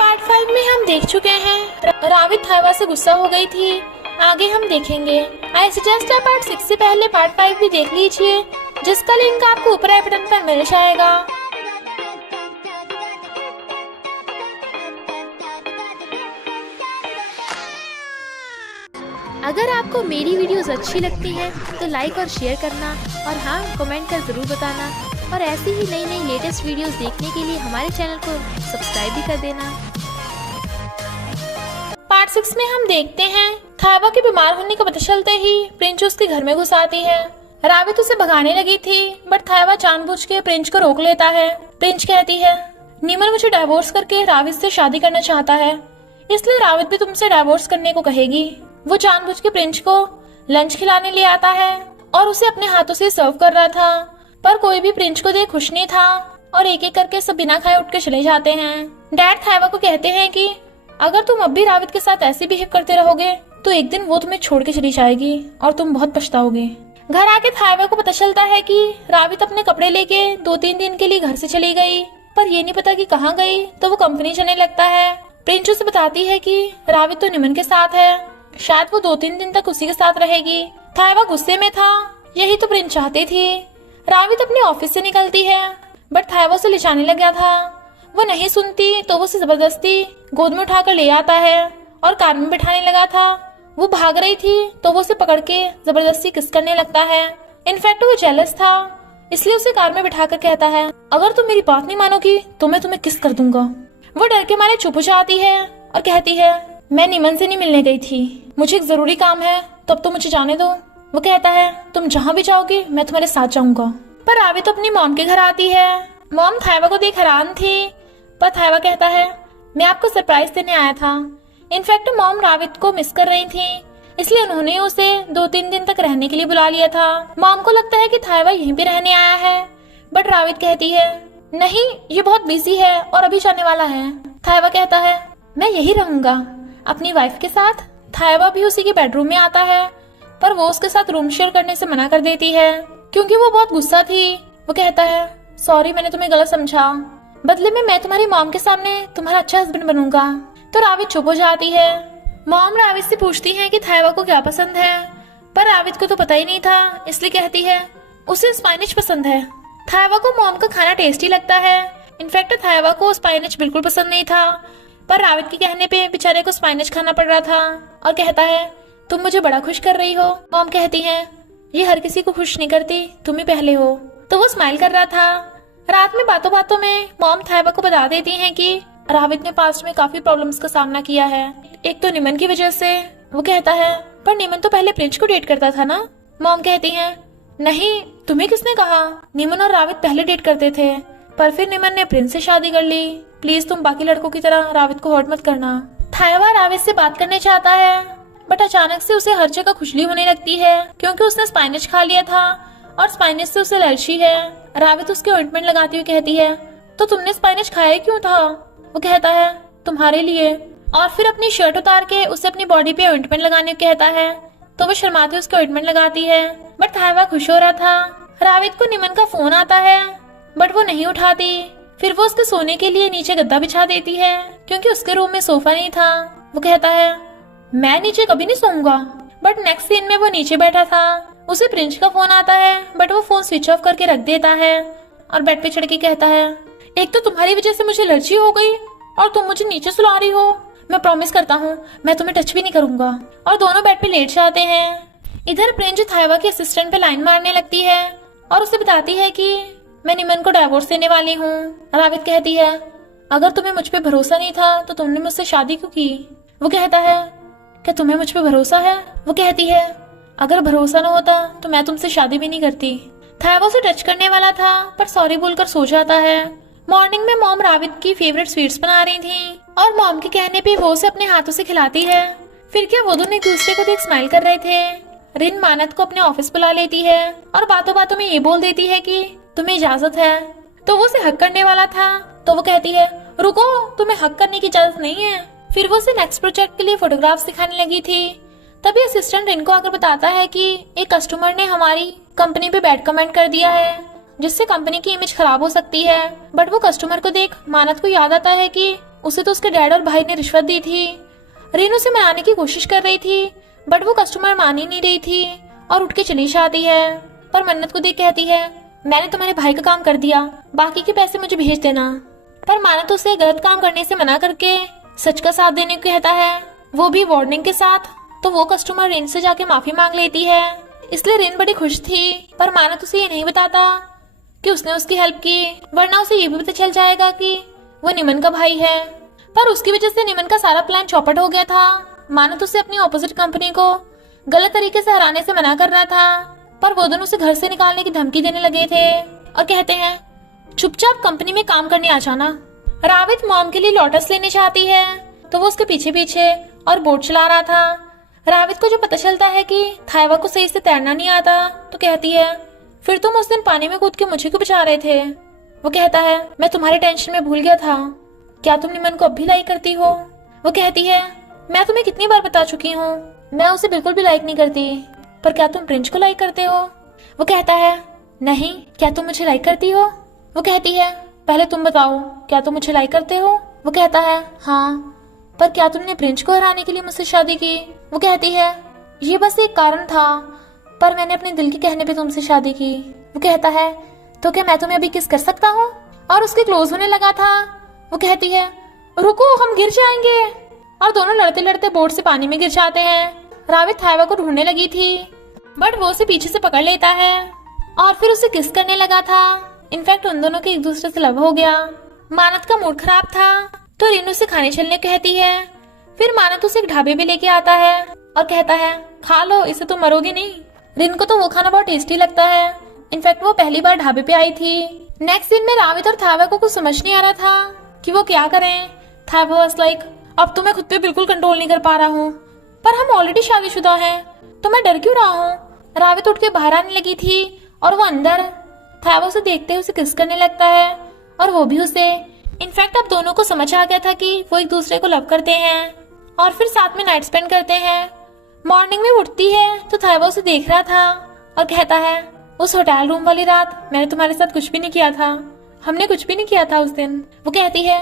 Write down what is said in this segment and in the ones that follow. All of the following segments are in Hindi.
पार्ट 5 में हम देख चुके हैं रावित थाइवा से गुस्सा हो गई थी। आगे हम देखेंगे। आई सजेस्ट आप पार्ट 6 से पहले पार्ट 5 भी देख लीजिए, जिसका लिंक आपको ऊपर आई बटन पर मिल जाएगा। अगर आपको मेरी वीडियोस अच्छी लगती है तो लाइक और शेयर करना, और हाँ, कमेंट कर ज़रूर बताना। और ऐसी ही नई नई लेटेस्ट वीडियोस देखने के लिए हमारे चैनल को सब्सक्राइब भी कर देना। पार्ट 6 में हम देखते हैं थाइवा के बीमार होने का पता चलते ही प्रिंच उसके घर में घुस आती है। रावित उसे भगाने लगी थी, बट थाइवा जानबूझ के प्रिंच को रोक लेता है। प्रिंच कहती है, नीमन मुझे डाइवोर्स करके रावित से शादी करना चाहता है, इसलिए रावित भी तुमसे डाइवोर्स करने को कहेगी। वो जानबूझ के प्रिंच को लंच खिलाने ले आता है और उसे अपने हाथों से सर्व कर रहा था, पर कोई भी प्रिंच को देख खुश नहीं था और एक एक करके सब बिना खाए उठ के चले जाते हैं। डैड थाइवा को कहते हैं कि अगर तुम अब भी रावित के साथ ऐसे बिहेव करते रहोगे तो एक दिन वो तुम्हें छोड़ के चली जाएगी और तुम बहुत पछताओगे। घर आके थाइवा को पता चलता है कि रावित अपने कपड़े लेके 2-3 दिन के लिए घर से चली गई, पर ये नहीं पता कि कहाँ गई। तो वो कंपनी चलने लगता है। प्रिंच उसे बताती है कि रावित तो निमन के साथ है, शायद वो 2-3 दिन तक उसी के साथ रहेगी। थाइवा गुस्से में था, यही तो प्रिंच चाहती थी। रावित अपने ऑफिस से निकलती है, बट थाइवा उसे ले जाने लग गया था। वो नहीं सुनती तो वो उसे जबरदस्ती गोद में उठाकर ले आता है और कार में बिठाने लगा था। वो भाग रही थी तो वो उसे पकड़ के जबरदस्ती किस करने लगता है। इनफैक्ट वो जेलस था, इसलिए उसे कार में बिठाकर कहता है, अगर तुम मेरी बात नहीं मानोगी तो मैं तुम्हें किस कर दूंगा। वो डर के मारे चुप हो जाती है और कहती है, मैं निमन से नहीं मिलने गई थी, मुझे एक जरूरी काम है, तब तो मुझे जाने दो। वो कहता है, तुम जहाँ भी जाओगी मैं तुम्हारे साथ जाऊंगा। पर रावित तो अपनी मॉम के घर आती है। मॉम थाइवा को देख हैरान थी, पर थाइवा कहता है, मैं आपको सरप्राइज देने आया था। इनफैक्ट मॉम रावित को मिस कर रही थी, इसलिए उन्होंने उसे 2-3 दिन तक रहने के लिए बुला लिया था। मॉम को लगता है कि थाइवा यहीं पे रहने आया है, बट रावित कहती है, नहीं, ये बहुत बिजी है और अभी जाने वाला है। थाइवा कहता है, मैं यही रहूंगा अपनी वाइफ के साथ। थाइवा भी उसी के बेडरूम में आता है, पर वो उसके साथ रूम शेयर करने से मना कर देती है क्योंकि वो बहुत गुस्सा थी। वो कहता है, सॉरी, मैंने तुम्हें गलत समझा, बदले में मैं तुम्हारी मॉम के सामने तुम्हारा अच्छा हस्बैंड बनूंगा। तो रावित चुप हो जाती है। मॉम रावित से पूछती है कि थाइवा को क्या पसंद है, पर रावित को तो पता ही नहीं था, इसलिए कहती है, उसे स्पाइनिश पसंद है। थाइवा को मॉम का खाना टेस्टी लगता है। इनफैक्ट थाइवा को स्पाइनिश बिल्कुल पसंद नहीं था, पर रावित के कहने पे बेचारे को स्पाइनिश खाना पड़ रहा था और कहता है, तुम मुझे बड़ा खुश कर रही हो। मॉम कहती है, ये हर किसी को खुश नहीं करती, तुम ही पहले हो। तो वो स्माइल कर रहा था। रात में बातों बातों में मॉम थाइवा को बता देती हैं कि रावित ने पास्ट में काफी प्रॉब्लम्स का सामना किया है, एक तो निमन की वजह से। वो कहता है, पर निमन तो पहले प्रिंच को डेट करता था ना। मॉम कहती है, नहीं, तुम्हें किसने कहा, निमन और रावित पहले डेट करते थे, पर फिर निमन ने प्रिंस से शादी कर ली। प्लीज तुम बाकी लड़कों की तरह रावित को हर्ट मत करना। थाइवा रावित से बात करने चाहता है, बट अचानक से उसे हर जगह खुजली होने लगती है क्योंकि उसने स्पाइनिश खा लिया था और स्पाइनिश से उसे एलर्जी है। रावित उसके ऑइंटमेंट लगाती हुई कहती है, तो तुमने स्पाइनिश खाया क्यों था। वो कहता है, तुम्हारे लिए। और फिर अपनी शर्ट उतार के उसे अपनी बॉडी पे ऑइंटमेंट लगाने को कहता है, तो वो शर्माती उसके ऑइंटमेंट लगाती है। बट थाइवा खुश हो रहा था। रावित को निमन का फोन आता है, बट वो नहीं उठाती। फिर वो उसके सोने के लिए नीचे गद्दा बिछा देती है क्योंकि उसके रूम में सोफा नहीं था। वो कहता है, मैं नीचे कभी नहीं सोऊंगा। बट नेक्स्ट सीन में वो नीचे बैठा था। उसे प्रिंच का फोन आता है, बट वो फोन स्विच ऑफ करके रख देता है और बेड पे चढ़ के कहता है, एक तो तुम्हारी वजह से मुझे एलर्जी हो गई और तुम मुझे नीचे सुला रही हो। मैं प्रॉमिस करता हूँ मैं तुम्हें टच भी नहीं करूंगा। और दोनों बेड पे लेट जाते हैं। इधर प्रिंच थाइवा के असिस्टेंट पे लाइन मारने लगती है और उसे बताती है कि मैं निमन को डाइवोर्स देने वाली हूँ। रावित कहती है, अगर तुम्हें मुझ पे भरोसा नहीं था तो तुमने मुझसे शादी क्यों की। वो कहता है, क्या तुम्हें मुझ पे भरोसा है। वो कहती है, अगर भरोसा न होता तो मैं तुमसे शादी भी नहीं करती। थाइवा उसे टच करने वाला था, पर सॉरी बोलकर सो जाता है। मॉर्निंग में मॉम रावित की फेवरेट स्वीट्स बना रही थी और मॉम के कहने पे वो उसे अपने हाथों से खिलाती है। फिर क्या वो दोनों एक दूसरे को देख स्माइल कर रहे थे। रिन मानत को अपने ऑफिस बुला लेती है और बातों बातों में ये बोल देती है कि तुम्हें इजाजत है। तो वो उसे हक करने वाला था, तो वो कहती है, रुको, तुम्हें हक करने की इजाजत नहीं है। फिर वो उसे नेक्स्ट प्रोजेक्ट के लिए फोटोग्राफ्स दिखाने लगी थी। तभी असिस्टेंट रिन को आकर बताता है कि एक कस्टमर ने हमारी कंपनी पे बैड कमेंट कर दिया है, जिससे कंपनी की इमेज खराब हो सकती है। बट वो कस्टमर को देख मानत को याद आता है कि उसे तो उसके डैड और भाई ने रिश्वत दी थी। रिन उसे मनाने की कोशिश कर रही थी बट वो कस्टमर मान ही नहीं रही थी और उठ के चली जाती है। पर मन्नत को देख कहती है, मैंने तुम्हारे भाई का काम कर दिया, बाकी के पैसे मुझे भेज देना। पर मानत उसे गलत काम करने से मना करके सच का साथ देने को कहता है, वो भी वार्निंग के साथ। तो वो कस्टमर रिन से जाके माफी मांग लेती है। इसलिए रिन बड़ी खुश थी। पर मानत उसे ये नहीं बताता कि उसने उसकी हेल्प की, वरना उसे ये भी पता चल जाएगा कि वो निमन का भाई है। पर उसकी वजह से निमन का सारा प्लान चौपट हो गया था। मानत उसे अपनी ऑपोजिट कंपनी को गलत तरीके से हराने से मना कर रहा था, पर वो दोनों उसे घर से निकालने की धमकी देने लगे थे और कहते हैं, चुपचाप कंपनी में काम करने आ जाना। रावित मॉम के लिए लोटस लेने चाहती है तो वो उसके पीछे पीछे और बोट चला रहा था। रावित को जो पता चलता है कि थाइवा को सही से तैरना नहीं आता तो कहती है, फिर तुम उस दिन पानी में कूद के मुझे क्यों बचा रहे थे। वो कहता है, मैं तुम्हारे टेंशन में भूल गया था। क्या तुम निमन को अब भी लाइक करती हो। वो कहती है, मैं तुम्हें कितनी बार बता चुकी हूँ, मैं उसे बिल्कुल भी लाइक नहीं करती। पर क्या तुम प्रिंस को लाइक करते हो। वो कहता है, नहीं, क्या तुम मुझे लाइक करती हो। वो कहती है, पहले तुम बताओ, क्या तुम मुझे लाइक करते हो। वो कहता है, हाँ, पर क्या तुमने प्रिंस को हराने के लिए मुझसे शादी की। वो कहती है, ये बस एक कारण था, पर मैंने अपने दिल के कहने पे तुमसे शादी की। वो कहता है, तो क्या मैं तुम्हें अभी किस कर सकता हूँ। और उसके क्लोज होने लगा था। वो कहती है, रुको, हम गिर जाएंगे। और दोनों लड़ते लड़ते बोट से पानी में गिर जाते हैं। रावित थाइवा को ढूंढने लगी थी बट वो उसे पीछे से पकड़ लेता है और फिर उसे किस करने लगा था। इनफैक्ट उन दोनों के एक दूसरे से लव हो गया। मानत का मूड खराब था तो रिन उसे खाने चलने कहती है। फिर मानत उसे एक ढाबे पे लेके आता है और कहता है, खा लो, इससे तुम मरोगी नहीं। रिन को तो वो खाना बहुत टेस्टी लगता है। इनफैक्ट वो पहली बार ढाबे पे आई थी। नेक्स्ट दिन में रावित और थाइवा को कुछ समझ नहीं आ रहा था कि वो क्या करें। थाइवा वाज लाइक, अब तो मैं खुद पे बिल्कुल कंट्रोल नहीं कर पा रहा हूँ, पर हम ऑलरेडी शादीशुदा हैं, तो मैं डर क्यों रहा हूँ। रावित उठ के बाहर आने लगी थी और वो अंदर थाइवा उसे देखते हुए उसे किस करने लगता है और वो भी उसे। इनफैक्ट अब दोनों को समझ आ गया था कि वो एक दूसरे को लव करते हैं और फिर साथ में नाइट स्पेंड करते हैं। मॉर्निंग में उठती है तो थाइवा उसे देख रहा था और कहता है, उस होटल रूम वाली रात मैंने तुम्हारे साथ कुछ भी नहीं किया था, हमने कुछ भी नहीं किया था उस दिन। वो कहती है,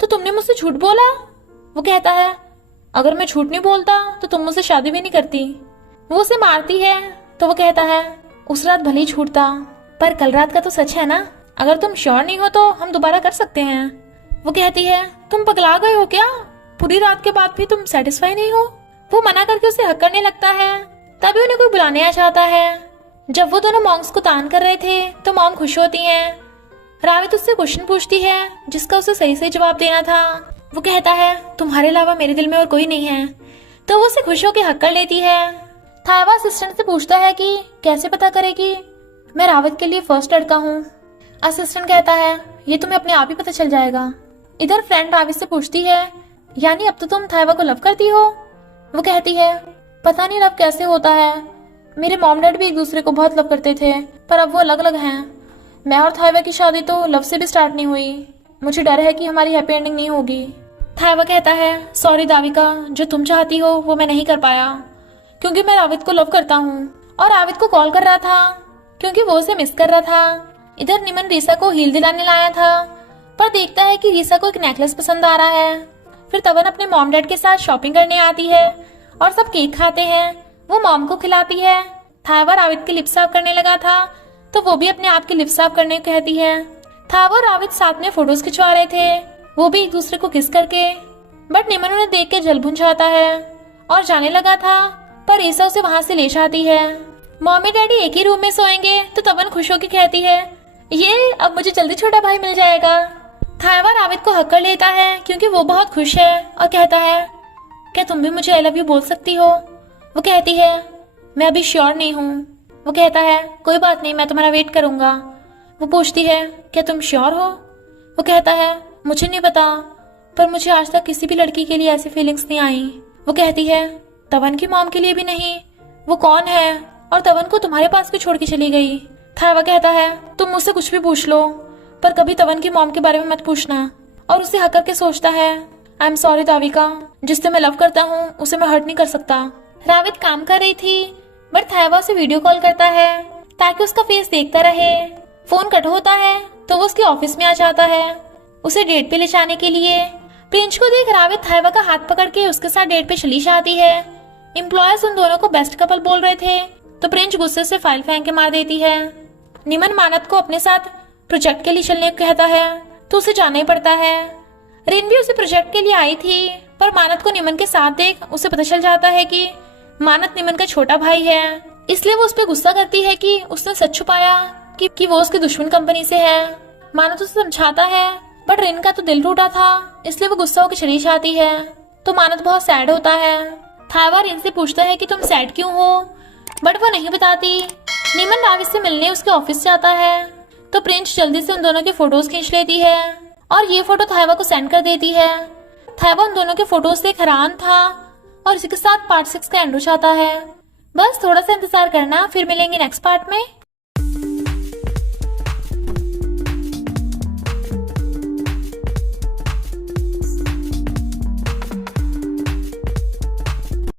तो तुमने मुझसे झूठ बोला। वो कहता है, अगर मैं झूठ नहीं बोलता तो तुम मुझसे शादी भी नहीं करती। वो उसे मारती है तो वो कहता है, उस रात भले ही झूठ था, पर कल रात का तो सच है ना। अगर तुम श्योर नहीं हो तो हम दोबारा कर सकते हैं। वो कहती है, तुम पगला गए हो क्या, पूरी रात के बाद भी तुम सेटिस्फाई नहीं हो। वो मना करके उसे हक करने लगता है। तभी उन्हें कोई बुलाने आ जाता है। जब वो दोनों मॉन्क्स को तान कर रहे थे तो मॉम खुश होती हैं। रावित उससे क्वेश्चन पूछती है जिसका उसे सही सही जवाब देना था। वो कहता है, तुम्हारे अलावा मेरे दिल में और कोई नहीं है। तो वो उसे खुश होकर हक कर लेती है। थाइवा असिस्टेंट से पूछता है कि कैसे पता करेगी मैं रावित के लिए फर्स्ट लड़का हूँ। असिस्टेंट कहता है, ये तुम्हें अपने आप ही पता चल जाएगा। इधर फ्रेंड रावित से पूछती है, यानी अब तो तुम थाइवा को लव करती हो। वो कहती है, पता नहीं लव कैसे होता है, मेरे मॉम डैड भी एक दूसरे को बहुत लव करते थे, पर अब वो अलग अलग हैं। मैं और थाइवा की शादी तो लव से भी स्टार्ट नहीं हुई, मुझे डर है कि हमारी हैप्पी एंडिंग नहीं होगी। थाइवा कहता है, सॉरी दाविका, जो तुम चाहती हो वो मैं नहीं कर पाया, क्योंकि मैं रावित को लव करता हूँ। और रावित को कॉल कर रहा था क्योंकि वो उसे मिस कर रहा था। इधर निमन रीसा को हील दिलाने लाया था, पर देखता है कि रीसा को एक नेकलेस पसंद आ रहा है। फिर तवन अपने मॉम डैड के साथ शॉपिंग करने आती है और सब केक खाते हैं। वो मॉम को खिलाती है। थाइवा रावित की लिप साफ करने लगा था तो वो भी अपने आप की लिप साफ करने को कहती है। थाइवा और रावित साथ में फोटोज खिंचवा रहे थे, वो भी एक दूसरे को किस करके। बट निमन उन्हें देख के जल भुन जाता है और जाने लगा था, पर रीसा उसे वहां से ले जाती है। मम्मी डैडी एक ही रूम में सोएंगे तो तवन खुश होकर कहती है, ये अब मुझे जल्दी छोटा भाई मिल जाएगा। थाइवा रावित को हक कर लेता है क्योंकि वो बहुत खुश है और कहता है, क्या तुम भी मुझे आई लव यू बोल सकती हो। वो कहती है, मैं अभी श्योर नहीं हूँ। वो कहता है, कोई बात नहीं, मैं तुम्हारा वेट करूंगा। वो पूछती है, क्या तुम श्योर हो। वो कहता है, मुझे नहीं पता, पर मुझे आज तक किसी भी लड़की के लिए ऐसी फीलिंग्स नहीं आई। वो कहती है, तवन की मॉम के लिए भी नहीं। वो कौन है और तवन को तुम्हारे पास भी छोड़ के चली गई। थाइवा कहता है, तुम मुझसे कुछ भी पूछ लो, पर कभी तवन की मॉम के बारे में मत पूछना। और उसे हक करके सोचता है, आई एम सॉरी दाविका, जिससे मैं लव करता हूँ उसे मैं हर्ट नहीं कर सकता। रावित काम कर रही थी बट थाइवा उसे वीडियो कॉल करता है ताकि उसका फेस देखता रहे। फोन कट होता है तो वो उसके ऑफिस में आ जाता है उसे डेट पे ले जाने के लिए। प्रिंस को देख रावे थाइवा का हाथ पकड़ के उसके साथ डेट पे चली जाती है। एम्प्लॉयर्स उन दोनों को बेस्ट कपल बोल रहे थे तो प्रिंस गुस्से से फाइल फेंक के मार देती है। निमन मानत को अपने साथ प्रोजेक्ट के लिए चलने को कहता है तो उसे जाना ही पड़ता है। रिन भी उसे प्रोजेक्ट के लिए आई थी पर मानत को निमन के साथ देख उसे पता चल जाता है कि मानत निमन का छोटा भाई है, इसलिए वो उस पर गुस्सा करती है कि उसने सच छुपाया कि वो उसकी दुश्मन कंपनी से है। मानत उसे समझाता है बट रिन का तो दिल टूटा था, इसलिए वो गुस्सा होकर चली जाती है। तो मानत बहुत सैड होता है। थाइवा रिन से पूछता है कि तुम सैड क्यों हो, बट वो नहीं बताती। निमन रावी से मिलने उसके ऑफिस से आता है तो प्रिंस जल्दी से उन दोनों के फोटोज खींच लेती है और ये फोटो थाइवा को सेंड कर देती है। थाइवा उन दोनों के फोटोज देख हैरान था और इसी के साथ पार्ट 6 का एंड हो जाता है। बस थोड़ा सा इंतजार करना, फिर मिलेंगे नेक्स्ट पार्ट में।